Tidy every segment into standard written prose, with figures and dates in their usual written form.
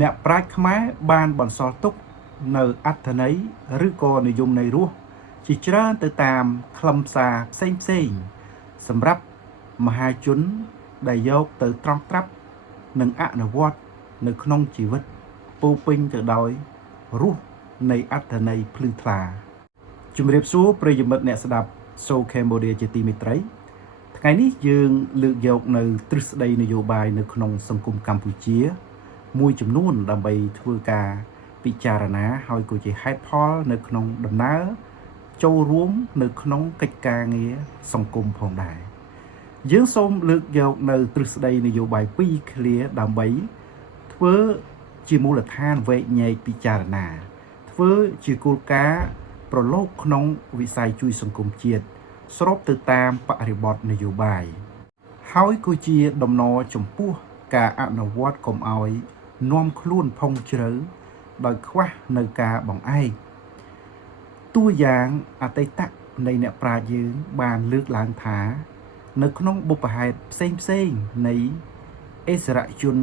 អ្នកប្រាជ្ញខ្មែរបានបន្សល់ទុកនៅអត្ថន័យឬក៏និយមន័យរស់ជាច្រើនទៅតាមខ្លឹមសារផ្សេងសម្រាប់មហាជនដែលយកទៅត្រង់ត្រាប់និងអនុវត្តនៅក្នុងជីវិតពោពេញទៅដោយរសនៃអត្ថន័យភ្លឺថ្លាជំរាបសួរប្រិយមិត្តអ្នកស្ដាប់ So Cambodia ជាទីមេត្រីថ្ងៃនេះយើងលើកយកនៅទ្រឹស្ដីនយោបាយនៅក្នុងសង្គមកម្ពុជាមួយចំនួនដើម្បីធ្វើការពិចារណាហើយក៏ជាហេតុផលនៅក្នុងដំណើរចូលរួមនៅក្នុងកិច្ចការងារសង្គមផងដែរយើងសូមលើកយកនៅទ្រឹស្ដីនយោបាយពីរឃ្លាដើម្បីធ្វើជាមូលដ្ឋានវែកញែកពិចារណាធ្វើជាគោលការណ៍ប្រឡូកក្នុងវិស័យជួយសង្គមជាតិស្របទៅតាមបរិបទនយោបាយហើយក៏ជាដំណរចំពោះការអនុវត្តកុំឲ្យនាំខ្លួនផុងជ្រៅដោយខ្វះនៅការបង្អែកតួយ៉ាងអតីតនៃអ្នកប្រាជ្ញយើងបានលើកឡើងថានៅក្នុងបុព្វហេតុផ្សេងនៃអិសរជន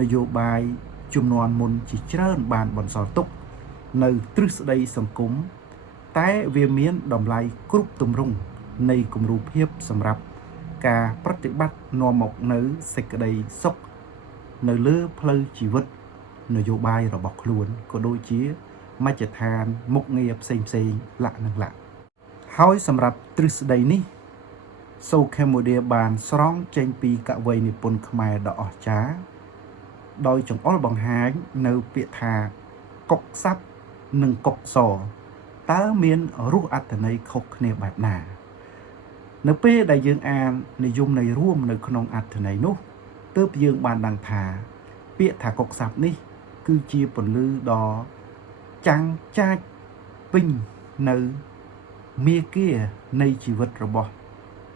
នយោបាយជំនាន់មុនជាច្រើនបានបន្សល់ទុកនៅទ្រឹស្ដីសង្គមតែវាមានតម្លៃគ្រប់ទម្រង់នៃគំរូភាពសម្រាប់ការប្រតិបត្តិនាំមកនៅសេចក្តីសុខនៅលើផ្លូវជីវិតនយោបាយរបស់ខ្លួនក៏ដូចជាមជ្ឈដ្ឋានមុខងារផ្សេងលក្ខណៈហើយសម្រាប់ទ្រឹស្ដីនេះSo Cambodia បានស្រង់ចេញពីកវីនិពន្ធខ្មែរដ៏អស្ចារ្យដោយចង្អុលបង្ហាញនៅពាក្យថាកុកស័ព្ទនិងកុកសតើមានរសអត្ថន័យខុសគ្នាបែបណានៅពេលដែលយើងអាននិយមន័យរួមនៅក្នុងអត្ថន័យនោះទើបយើងបានដឹងថាពាក្យថាកុកស័ព្ទនេះគឺជាពន្លឺដ៏ចាំងចាច់ពេញនៅមាគានៃជីវិតរបស់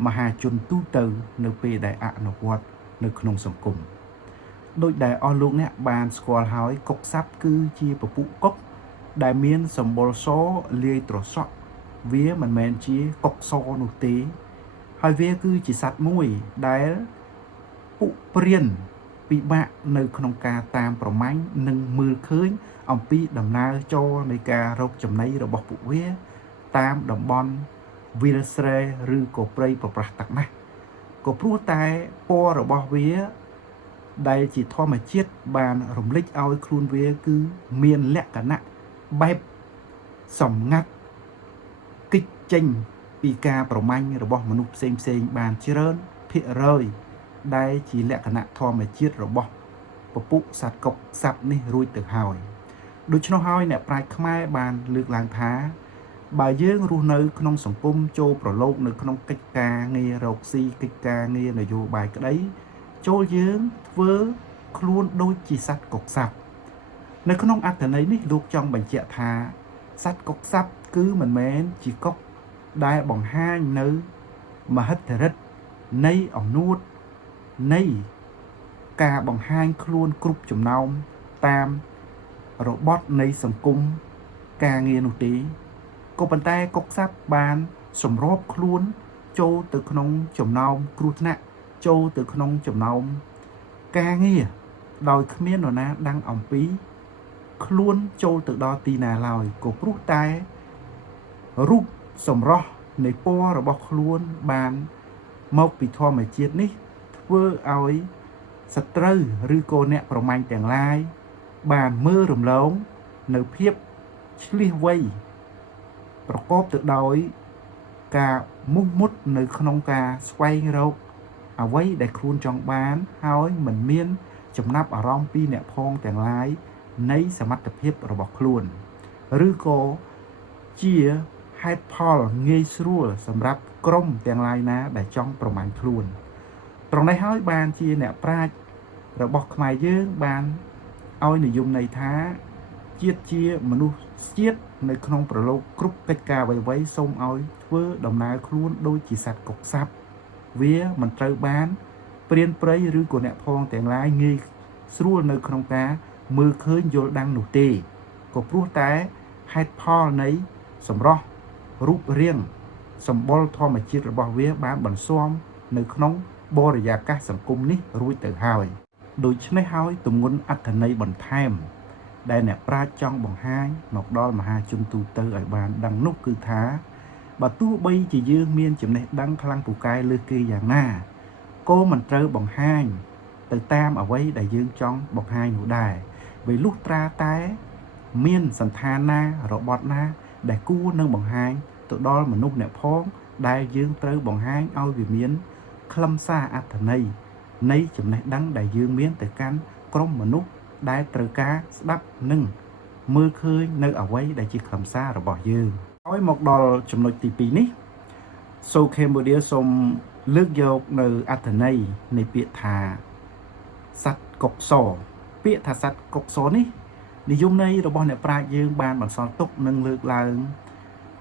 មហាជនទូទៅនៅពេលដែលអនុវត្តនៅក្នុងសង្គមដោយដែលអស់លោកអ្នកបានស្គាល់ហើយកុកស័ព្ទគឺជាពពុះកុកដែលមានសម្បុរសលាយត្រសក់វាមិនមែនជាកុកសនោះទេហើយវាគឺជាសត្វមួយដែលពុព្រានពិបាកនៅក្នុងការតាមប្រម៉ាញ់និងមើលឃើញអំពីដំណើរចូលនៃការរកចំណីរបស់ពួកវាតាមតំបន់វាលស្រែឬក៏ព្រៃប្រប្រាស់ទឹកណាស់ក៏ព្រោះតែពណ៌របស់វាដែលជាធម្មជាតិបានរំលេចឲ្យខ្លួនវាគឺមានលក្ខណៈបែបសម្ងាត់កិច្ចចេញពីការប្រមាញ់របស់មនុស្សផ្សេងបានច្រើនភាគរយដែលជាលក្ខណៈធម្មជាតិរបស់ពពុះសត្វកុកសត្វនេះរួចទៅហើយដូច្នោះហើយអ្នកប្រាជ្ញខ្មែរបានលើកឡើងថាបើយើងរស់នៅក្នុងសង្គមចូលប្រឡូកនៅក្នុងកិច្ចការងាររកស៊ីកិច្ចការងារនយោបាយក្តីចូលយើងធ្វើខ្លួនដូចជាសត្វកុកស័ព្ទនៅក្នុងអត្ថន័យនេះលោកចង់បញ្ជាក់ថាសត្វកុកស័ព្ទគឺមិនមែនជាកុកដែលបង្ហាញនៅមហិទ្ធិឫទ្ធិនៃអំនួតនៃការបង្ហាញខ្លួនគ្រប់ចំណោមតាមរបត់នៃសង្គមការងារនោះទេក៏ប៉ុន្តែកុកស័ព្ទបានសម្របខ្លួនចូលទៅក្នុងចំណោមគ្រោះថ្នាក់ចូលទៅក្នុងចំណោមការងារដោយគ្មាននរណាដឹងអំពីខ្លួនចូលទៅដល់ទីណាឡើយក៏ព្រោះតែរូបសម្រស់នៃពណ៌របស់ខ្លួនបានមកពីធម្មជាតិនេះធ្វើឲ្យសត្រូវឬក៏អ្នកប្រមាញ់ទាំងឡាយបានមើលរំលងនៅភាពឆ្លៀសវៃប្រកបទៅដោយការមុះមុតនៅក្នុងការស្វែងរកអ្វីដែលខ្លួនចង់បានហើយមិនមានចំណាប់អារម្មណ៍ពីអ្នកផងទាំងឡាយនៃសមត្ថភាពរបស់ខ្លួនឬក៏ជាហេតុផលងាយស្រួលសម្រាប់ក្រុមទាំងឡាយណាដែលចង់ប្រមាញ់ខ្លួនត្រង់នេះហើយបានជាអ្នកប្រាជ្ញរបស់ខ្មែរយើងបានឲ្យនិយមន័យថាជាតិជាមនុស្សជាតិនៅក្នុងប្រឡូកគ្រប់កិច្ចការអ្វីៗសូមឲ្យធ្វើដំណើរខ្លួនដូចជាសត្វកុកស័ព្ទវាមិនត្រូវបានព្រានព្រៃឬក៏អ្នកផងទាំងឡាយងាយស្រួលនៅក្នុងការមើលឃើញយល់ដឹងនោះទេក៏ព្រោះតែហេតុផលនៃសម្រស់រូបរាងសម្បុរធម្មជាតិរបស់វាបានបន្ស៊ាំនៅក្នុងបរិយាកាសសង្គមនេះរួចទៅហើយ ដូច្នេះហើយទម្ងន់អត្ថន័យបន្ថែមដែលអ្នកប្រាជ្ញចង់បង្ហាញមកដល់មហាជនទូទៅឲ្យបានដឹងនោះគឺថាបើទោះបីជាយើងមានចំណេះដឹងខ្លាំងពូកែលើសគេយ៉ាងណាក៏មិនត្រូវបង្ហាញទៅតាមអ្វីដែលយើងចង់បង្ហាញនោះដែរvì lúc tra té miên sẵn thà na rồi bọt na để cua nâng bằng hai tụi đó mà nút nẹp phong đại dương tới bằng hai ao vì miến khâm xa ạt thần này nấy chấm này đắng đại dương miến từ can trong mà nút đại từ cá đắp nâng mưa khơi nơi ở quay đại chỉ khâm xa rồi bỏ dương nói một đò chấm nội tì pì ní sau khi một đĩa xong lướt vô nơi ạt thần này nơi biệt thà sắt cọc sòពាក្យថាសត្វកុកសនេះនិយមន័យរបស់អ្នកប្រាជ្ញយើងបានបន្សល់ទុកនិងលើកឡើង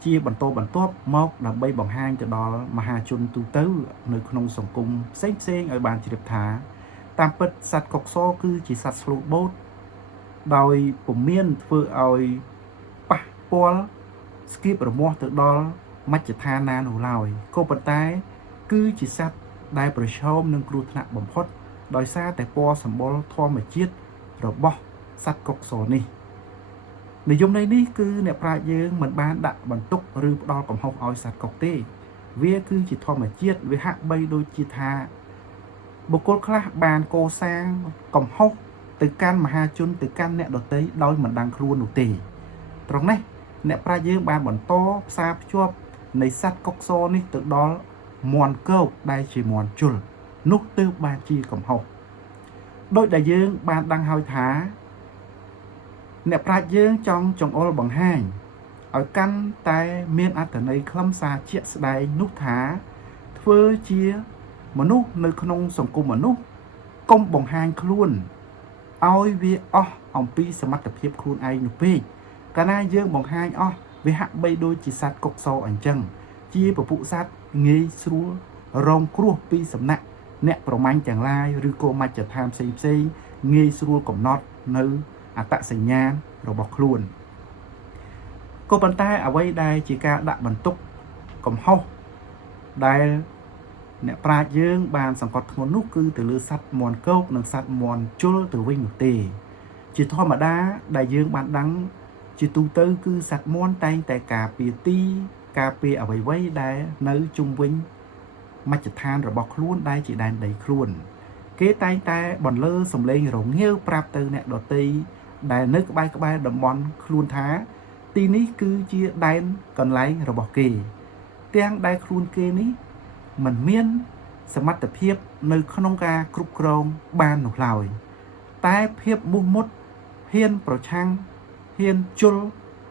ជាបន្តបន្ទាប់មកដើម្បីបង្ហាញទៅដល់មហាជនទូទៅនៅក្នុងសង្គមផ្សេងឲ្យបានជ្រាបថាតាមពិតសត្វកុកសគឺជាសត្វស្លូតបូតដោយពុំមានធ្វើឲ្យប៉ះពាល់ស្គៀបរមាស់ទៅដល់មជ្ឈដ្ឋានណានោះឡើយក៏ប៉ុន្តែគឺជាសត្វដែលប្រឈមនឹងគ្រោះថ្នាក់បំផុតដោយសារតែពណ៌សម្បុរធម្មជាតិរបស់សត្វកុកសនេះនិយមន័យនេះគឺអ្នកប្រាជ្ញយើងមិនបានដាក់បន្ទុកឬផ្ដល់កំហុសឲ្យសត្វកុកទេវាគឺជាធម្មជាតិវាហាក់បីដូចជាថាបុគ្គលខ្លះបានកសាងកំហុសទៅកាន់មហាជនទៅកាន់អ្នកដទៃដោយមិនដឹងខ្លួននោះទេត្រង់នេះអ្នកប្រាជ្ញយើងបានបន្តផ្សារភ្ជាប់នៃសត្វកុកសនេះទៅដល់មន់គោកដែលជាមន់ជុលនោះទើបបានជាកំហុសដោយដែលយើងបានដឹងហើយថាអ្នកប្រាជ្ញយើងចង់ចង្អុលបង្ហាញឲ្យកាន់តែមានអត្ថន័យខ្លឹមសារជាក់ស្ដែងនោះថាធ្វើជាមនុស្សនៅក្នុងសង្គមមនុស្សកុំបង្ហាញខ្លួនឲ្យវាអស់អំពីសមត្ថភាពខ្លួនឯងនោះពេកកាលណាយើងបង្ហាញអស់វាហាក់បីដូចជាសត្វកុកសអញ្ចឹងជាពពួកសត្វងាយស្រួលរងគ្រោះពីសំណាក់អ្នកប្រមាញ់ទាំងឡាយឬក៏មជ្ឈដ្ឋានផ្សេងងាយស្រួលកំណត់នៅអត្តសញ្ញាណរបស់ខ្លួនក៏ប៉ុន្តែអ្វីដែលជាការដាក់បន្ទុកកំហុសដែលអ្នកប្រាជ្ញយើងបានសង្កត់ធ្ងន់នោះគឺទៅលើសត្វមន់គោកនិងសត្វមន់ជុលទៅវិញនោះទេជាធម្មតាដែលយើងបានដឹងជាទូទៅគឺសត្វមន់តែងតែការពារទីការពារអ្វីៗដែលនៅជុំវិញមជ្ឈដ្ឋានរបស់ខ្លួនដែលជាដែនដីខ្លួនគេតែងតែបន្លឺសំឡេងរងាវប្រាប់ទៅអ្នកដទៃដែលនៅក្បែរតំបន់ខ្លួនថាទីនេះគឺជាដែនកន្លែងរបស់គេទាំងដែលខ្លួនគេនេះមិនមានសមត្ថភាពនៅក្នុងការគ្រប់គ្រងបាននោះឡើយតែភាពមោះមុតហ៊ានប្រឆាំងហ៊ានជល់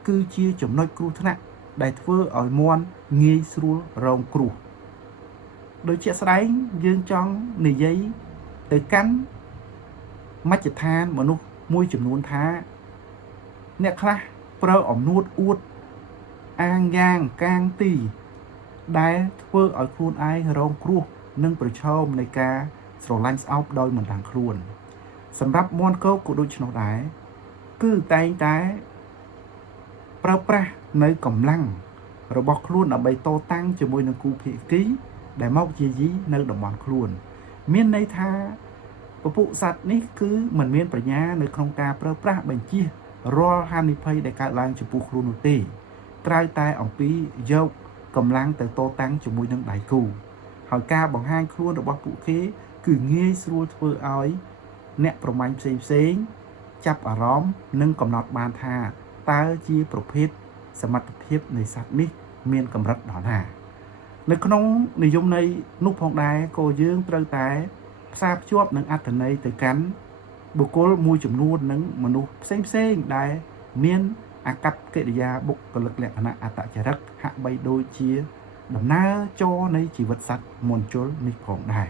គឺជាចំណុចគ្រោះថ្នាក់ដែលធ្វើឲ្យមន់ងាយស្រួលរងគ្រោះដោយជាក់ស្ដែងយើងចង់និយាយទៅកាន់មជ្ឈដ្ឋានមនុស្សមួយចំនួនថាអ្នកខ្លះប្រើអំនួតអួតអាងយ៉ាងកាងទីដែលធ្វើឲ្យខ្លួនឯងរងគ្រោះនិងប្រឈមនៃការស្រឡាញ់ស្អប់ដោយមិនដឹងខ្លួនសម្រាប់មន់គោកក៏ដូចនោះដែរគឺតែងតែប្រើប្រាស់នៅកម្លាំងរបស់ខ្លួនដើម្បីតតាំងជាមួយនឹងគូភាគីដែលមកជាយីនៅតំបន់ខ្លួនមានន័យថាពពួកសត្វនេះគឺមិនមានប្រាជ្ញានៅក្នុងការប្រើប្រាស់បញ្ជារាល់ហានិភ័យដែលកើតឡើងចំពោះខ្លួននោះទេក្រៅតែអំពីយកកម្លាំងទៅតតាំងជាមួយនឹងដៃគូហើយការបង្ហាញខ្លួនរបស់ពួកគេគឺងាយស្រួលធ្វើឲ្យអ្នកប្រមាញ់ផ្សេងចាប់អារម្មណ៍និងកំណត់បានថាតើជាប្រភេទសមត្ថភាពនៃសត្វនេះមានកម្រិតដល់ណានៅក្នុងនិយមន័យនោះផងដែរក៏យើងត្រូវតែផ្សារភ្ជាប់នឹងអត្ថន័យទៅកាន់បុគ្គលមួយចំនួននិងមនុស្សផ្សេងដែលមានអាកប្បកិរិយាបុគ្គលិកលក្ខណៈអត្តចរិតហាក់បីដូចជាដំណើរចូលនៃជីវិតសត្វមន់ជុលនេះផងដែរ